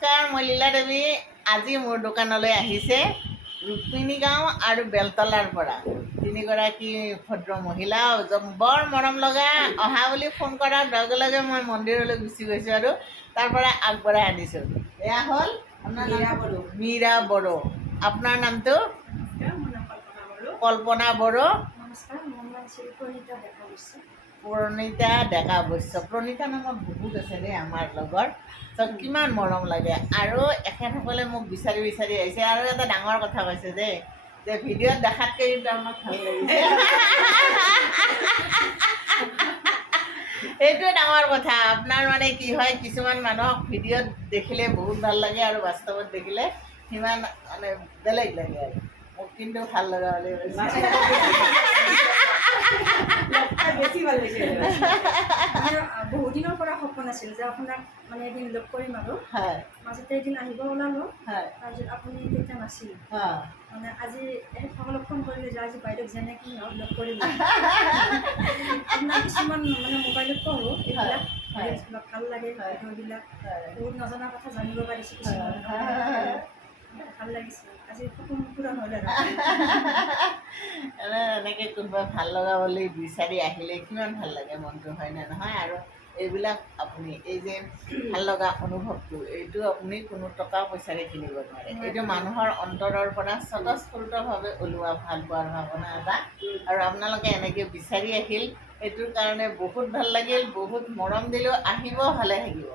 নমস্কাৰ, মই লীলা দেৱী। আজি মোৰ দোকানলৈ আহিছে ৰুক্মিণী গাঁও আৰু বেলতলাৰ পৰা তিনিগৰাকী ভদ্ৰ মহিলা। বৰ মৰম লগা। অহা বুলি ফোন কৰাৰ লগে লগে মই মন্দিৰলৈ গুচি গৈছোঁ আৰু তাৰ পৰা আগবঢ়াই আনিছোঁ। এয়া হ'ল আপোনাৰ মীৰা বড়ো। আপোনাৰ নামটো? কল্পনা বড়ো। প্ৰণীতা ডেকা বৈশ্য। প্ৰণীতা নামত বহুত আছে দেই আমাৰ লগৰ। ত' কিমান মৰম লাগে। আৰু এখেতসকলে মোক বিচাৰি বিচাৰি আহিছে। আৰু এটা ডাঙৰ কথা কৈছে দেই, যে ভিডিঅ'ত দেখাতকৈ কিন্তু আমাক ভাল লাগিছে। এইটোৱে ডাঙৰ কথা। আপোনাৰ মানে কি হয়, কিছুমান মানুহক ভিডিঅ'ত দেখিলে বহুত ভাল লাগে আৰু বাস্তৱত দেখিলে সিমান মানে বেলেগ লাগে আৰু মোক কিন্তু ভাল লগা বুলি বেছি ভাল লাগিছে। বহুত দিনৰ পৰা সপোন আছিল যে আপোনাক মানে এদিন লগ কৰিম আৰু মাজতে এদিন আহিব ওলালোঁ। তাৰপিছত আপুনি তেতিয়া নাছিল। মানে আজি সকলোক ফোন কৰিলে যে আজি বাইদেউক যেনেকৈ হওক লগ কৰিম। আপোনাৰ কিছুমান মানে মোবাইলত পঢ়োঁ, এইবিলাক ভাল লাগে ভিডিঅ'বিলাক। বহুত নজনা কথা জানিব পাৰিছোঁ কিছুমান। ভাল লাগিছে। আজি সপোন পূৰণ হ'ল আৰু এনেকৈ কোনোবা ভাল লগা বুলি বিচাৰি আহিলে কিমান ভাল লাগে মনটো, হয়নে নহয়? আৰু এইবিলাক আপুনি এই যে ভাল লগা অনুভৱটো, এইটো আপুনি কোনো টকা পইচাৰে কিনিব নোৱাৰে। এইটো মানুহৰ অন্তৰৰ পৰা স্বতঃস্ফূৰ্তভাৱে ওলোৱা ভাল পোৱাৰ ভাৱনা এটা। আৰু আপোনালোকে এনেকৈ বিচাৰি আহিল, সেইটোৰ কাৰণে বহুত ভাল লাগিল। বহুত মৰম দিলোঁ। আহিব, ভালে থাকিব।